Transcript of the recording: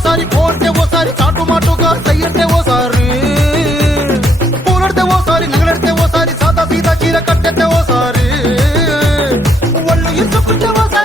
ఓసారి కోడితే ఓసారి చాటుమాటుగా సయ్యంటే ఓసారి పూలడితే ఓసారి నగలడితే ఓసారి సాదా సీదా చీర కట్టెతే ఓసారి ఒళ్ళు ఇసుకుంటే ఓసారి